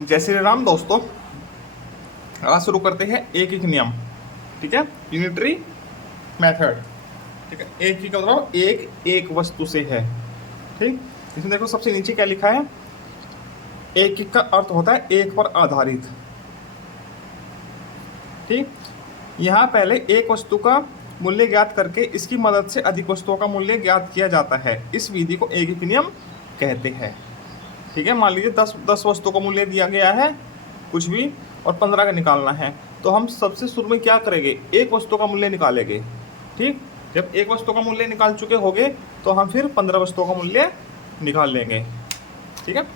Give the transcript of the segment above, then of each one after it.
जय श्री राम दोस्तों। आज शुरू करते हैं एक एक नियम। ठीक है, यूनिटरी मेथड। ठीक है, एक ही का मतलब एक एक वस्तु से है। ठीक, इसमें देखो सबसे नीचे क्या लिखा है। एक एक का अर्थ होता है एक पर आधारित। ठीक, यहाँ पहले एक वस्तु का मूल्य ज्ञात करके इसकी मदद से अधिक वस्तुओं का मूल्य ज्ञात किया जाता है। इस विधि को एक एक नियम कहते हैं। ठीक है, मान लीजिए 10 वस्तु का मूल्य दिया गया है कुछ भी, और 15 का निकालना है, तो हम सबसे शुरू में क्या करेंगे, एक वस्तु का मूल्य निकालेंगे। ठीक, जब एक वस्तु का मूल्य निकाल चुके होंगे तो हम फिर 15 वस्तुओं का मूल्य निकाल लेंगे। ठीक है,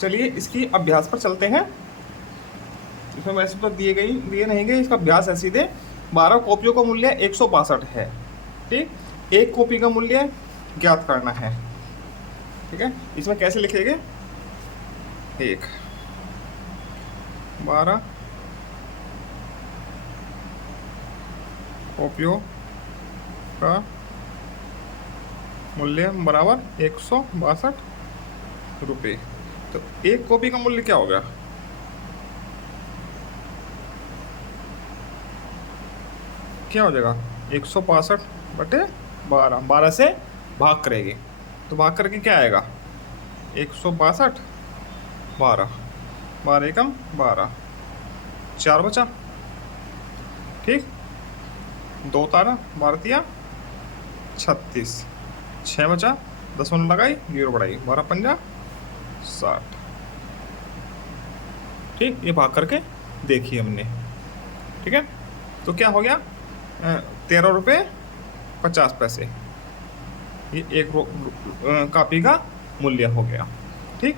चलिए इसकी अभ्यास पर चलते हैं। इसमें वैसे तो दिए नहीं गए, इसका अभ्यास है सीधे। 12 कॉपियों का मूल्य 162 है। ठीक, एक कॉपी का मूल्य ज्ञात करना है। ठीक है, इसमें कैसे लिखेंगे, 12 कॉपियों का मूल्य बराबर 162 रुपये। तो एक कॉपी का मूल्य क्या होगा, क्या हो जाएगा, 162/12। 12 से भाग करेंगे तो भाग करके क्या आएगा, 162, 12, 12 एकम 12, 4 बचा। ठीक, 2 तारा 12 तिया 36, 6 बचा, 10 में लगाई 0 बढ़ाई, 12 पंजा 60। ठीक, ये भाग करके देखिए हमने। ठीक है, तो क्या हो गया, 13 रुपये 50 पैसे। ये एक कॉपी का मूल्य हो गया। ठीक,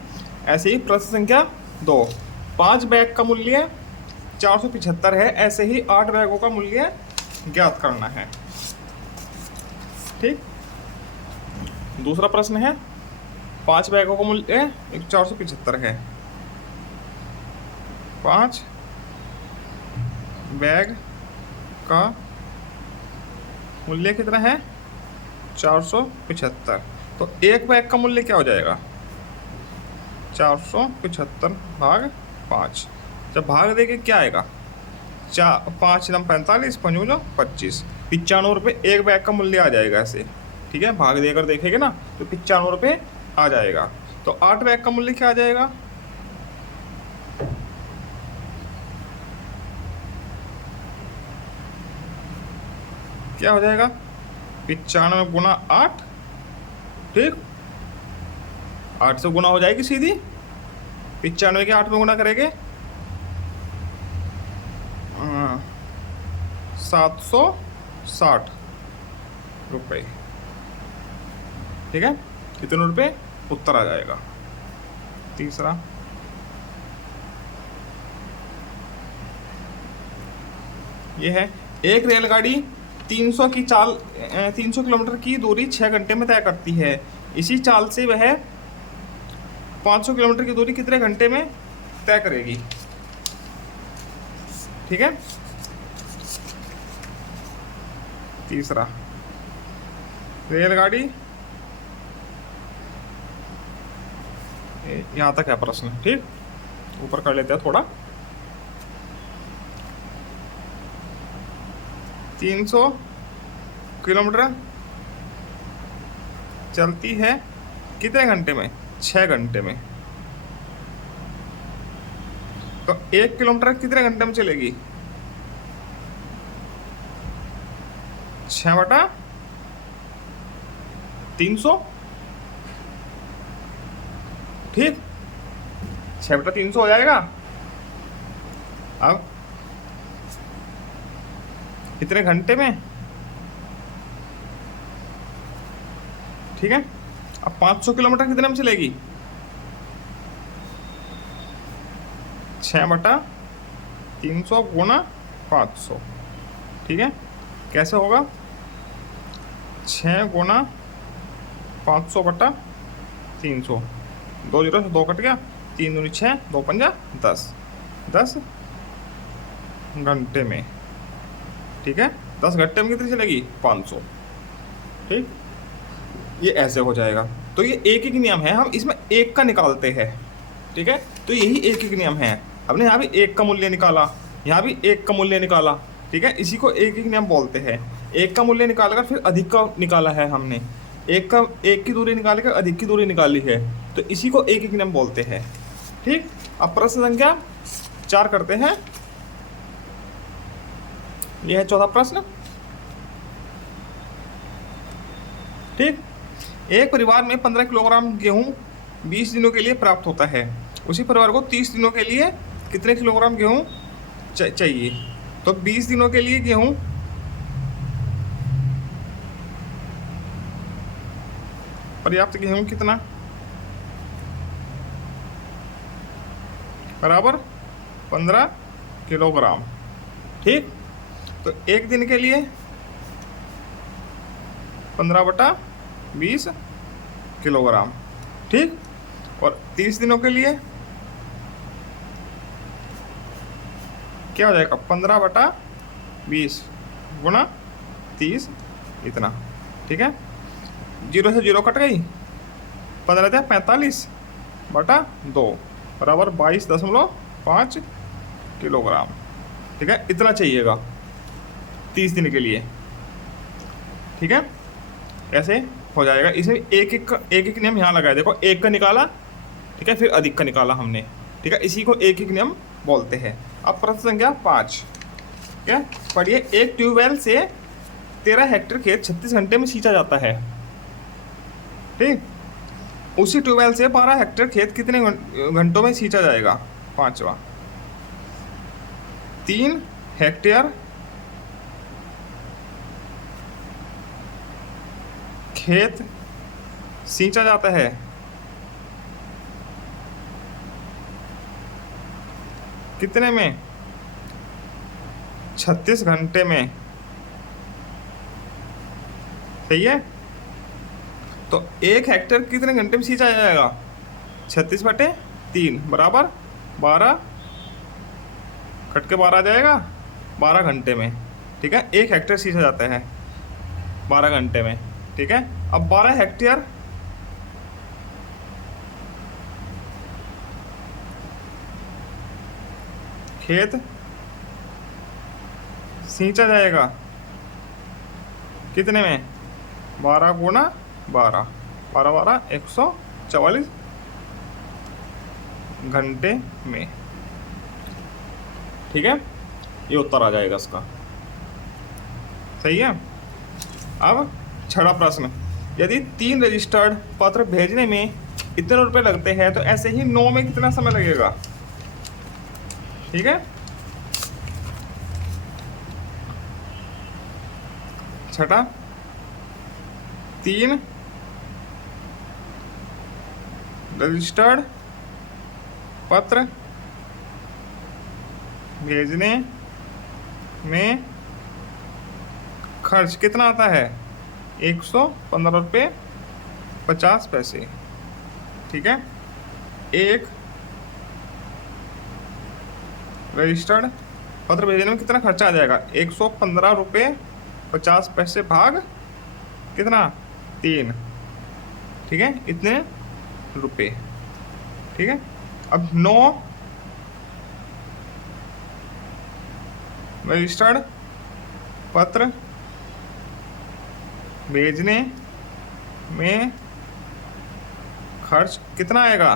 ऐसे ही प्रश्न संख्या 2, 5 बैग का मूल्य 475 है। ऐसे ही 8 बैगों का मूल्य ज्ञात करना है। ठीक, दूसरा प्रश्न है, 5 बैगों का मूल्य 475 है। 5 बैग का मूल्य कितना है, 475। तो एक बैग का मूल्य क्या हो जाएगा, 475 भाग 5। जब भाग देके क्या आएगा, 5 नम 45, 5 25, 95 रुपये एक बैग का मूल्य आ जाएगा ऐसे। ठीक है, भाग देकर देखेंगे ना तो 95 रुपये आ जाएगा। तो 8 बैग का मूल्य क्या आ जाएगा, क्या हो जाएगा, 95 गुना 8। ठीक, 8 से गुना हो जाएगी सीधी, 95 के 8 में गुना करेंगे 760 रुपये। ठीक है, कितने रुपये उत्तर आ जाएगा। तीसरा, ये है, एक रेलगाड़ी 300 की चाल 300 किलोमीटर की दूरी 6 घंटे में तय करती है। इसी चाल से वह 500 किलोमीटर की दूरी कितने घंटे में तय करेगी। ठीक है, तीसरा, रेलगाड़ी, यहाँ तक है प्रश्न। ठीक, ऊपर कर लेते हैं थोड़ा। 300 किलोमीटर चलती है कितने घंटे में, 6 घंटे में। तो 1 किलोमीटर कितने घंटे में चलेगी, 6/300। ठीक, 6/300 हो जाएगा। अब कितने घंटे में। ठीक है, अब 500 किलोमीटर कितने में चलेगी, 6/300 गुना 500। ठीक है, कैसे होगा, 6 गुना 500/300, 2 जीरो से 2 कट गया, 3 दूनी 6, 2 पंजा 10, 10 घंटे में। ठीक है, 10 घंटे में कितनी चलेगी, 500। ठीक, ये ऐसे हो जाएगा। तो ये एक एक नियम है, हम इसमें एक का निकालते हैं। ठीक है, तो यही एक एक नियम है। हमने यहाँ भी एक का मूल्य निकाला, यहाँ भी एक का मूल्य निकाला, ठीक है, इसी को एक एक नियम बोलते हैं। एक का मूल्य निकाल कर फिर अधिक का निकाला है हमने, एक की दूरी निकाल कर अधिक की दूरी निकाली है, तो इसी को एक एक नियम बोलते हैं। ठीक, अब प्रश्न संख्या 4 करते हैं। यह है चौथा प्रश्न। ठीक, एक परिवार में 15 किलोग्राम गेहूं 20 दिनों के लिए प्राप्त होता है। उसी परिवार को 30 दिनों के लिए कितने किलोग्राम गेहूं चाहिए? तो 20 दिनों के लिए गेहूं पर्याप्त गेहूं कितना बराबर 15 किलोग्राम। ठीक, तो एक दिन के लिए 15/20 किलोग्राम। ठीक, और 30 दिनों के लिए क्या हो जाएगा? 15/20 गुणा 30 इतना। ठीक है, 0 से 0 कट गई, 15 45/2 बराबर 22.5 किलोग्राम। ठीक है, इतना चाहिएगा 30 दिन के लिए। ठीक है, ऐसे हो जाएगा। इसमें एक एक नियम यहाँ लगाया, देखो एक का निकाला, ठीक है, फिर अधिक का निकाला हमने। ठीक है, इसी को एक एक नियम बोलते हैं। अब प्रश्न संख्या 5, क्या पढ़िए। एक ट्यूबवेल से 13 हेक्टेयर खेत 36 घंटे में सींचा जाता है। ठीक, उसी ट्यूबवेल से 12 हेक्टेयर खेत कितने घंटों में सींचा जाएगा? पांचवा, 3 हेक्टेयर खेत सींचा जाता है, कितने में? 36 घंटे में। सही है, तो 1 हेक्टेयर कितने घंटे में सींचा जाएगा? 36/3 बराबर 12, कट के 12 आ जाएगा, 12 घंटे में। ठीक है, 1 हेक्टेयर सींचा जाता है 12 घंटे में। ठीक है, अब 12 हेक्टेयर खेत सींचा जाएगा कितने में? 12 गुणा 12, 12 144 घंटे में। ठीक है, ये उत्तर आ जाएगा इसका। सही है। अब छठा प्रश्न, यदि 3 रजिस्टर्ड पत्र भेजने में इतने रुपए लगते हैं तो ऐसे ही 9 में कितना समय लगेगा? ठीक है, छठा, 3 रजिस्टर्ड पत्र भेजने में खर्च कितना आता है? 115 रुपये 50 पैसे। ठीक है, एक रजिस्टर्ड पत्र भेजने में कितना खर्चा आ जाएगा? 115 रुपये 50 पैसे भाग कितना? 3। ठीक है, इतने रुपये। ठीक है, अब 9 रजिस्टर्ड पत्र भेजने में खर्च कितना आएगा?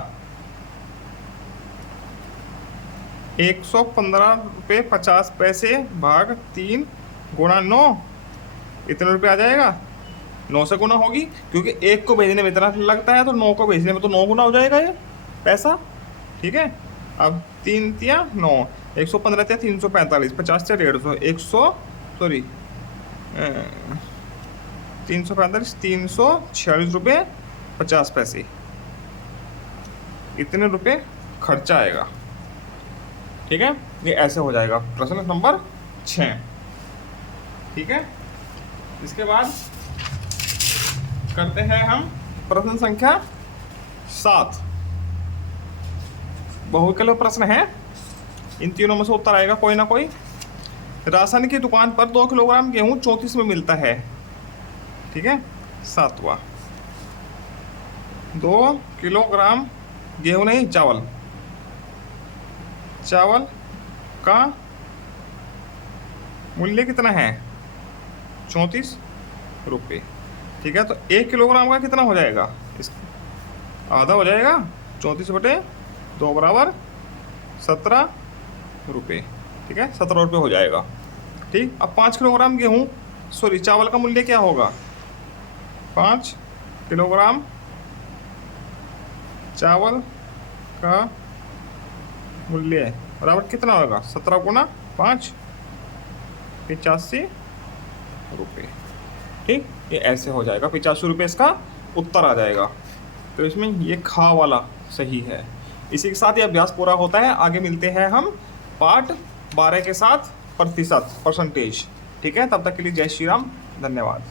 115 रुपये 50 पैसे भाग 3 गुणा 9, इतने रुपये आ जाएगा। 9 से गुना होगी, क्योंकि एक को भेजने में इतना लगता है, तो 9 को भेजने में तो 9 गुना हो जाएगा ये पैसा। ठीक है, अब 3 तिया 9, 115 तिया 345, 50 तिया 150, 345, 346 रुपये 50 पैसे, इतने रुपये खर्चा आएगा। ठीक है, ये ऐसे हो जाएगा प्रश्न नंबर 6। ठीक है, इसके बाद करते हैं हम प्रश्न संख्या 7। बहुविकल्प प्रश्न है, इन तीनों में से उत्तर आएगा कोई ना कोई। राशन की दुकान पर 2 किलोग्राम गेहूं 34 में मिलता है। ठीक है, 7वां, 2 किलोग्राम गेहूं नहीं चावल, चावल का मूल्य कितना है? 34 रुपये। ठीक है, तो 1 किलोग्राम का कितना हो जाएगा? इस आधा हो जाएगा, 34/2 बराबर 17 रुपये। ठीक है, 17 रुपये हो जाएगा। ठीक, अब 5 किलोग्राम गेहूँ चावल का मूल्य क्या होगा? 5 किलोग्राम चावल का मूल्य बराबर कितना होगा? 17 गुना 5, 85 रुपये। ठीक, ये ऐसे हो जाएगा, 85 रुपये इसका उत्तर आ जाएगा। तो इसमें ये खा वाला सही है। इसी के साथ ये अभ्यास पूरा होता है। आगे मिलते हैं हम पार्ट 12 के साथ, प्रतिशत, परसेंटेज। ठीक है, तब तक के लिए जय श्री राम, धन्यवाद।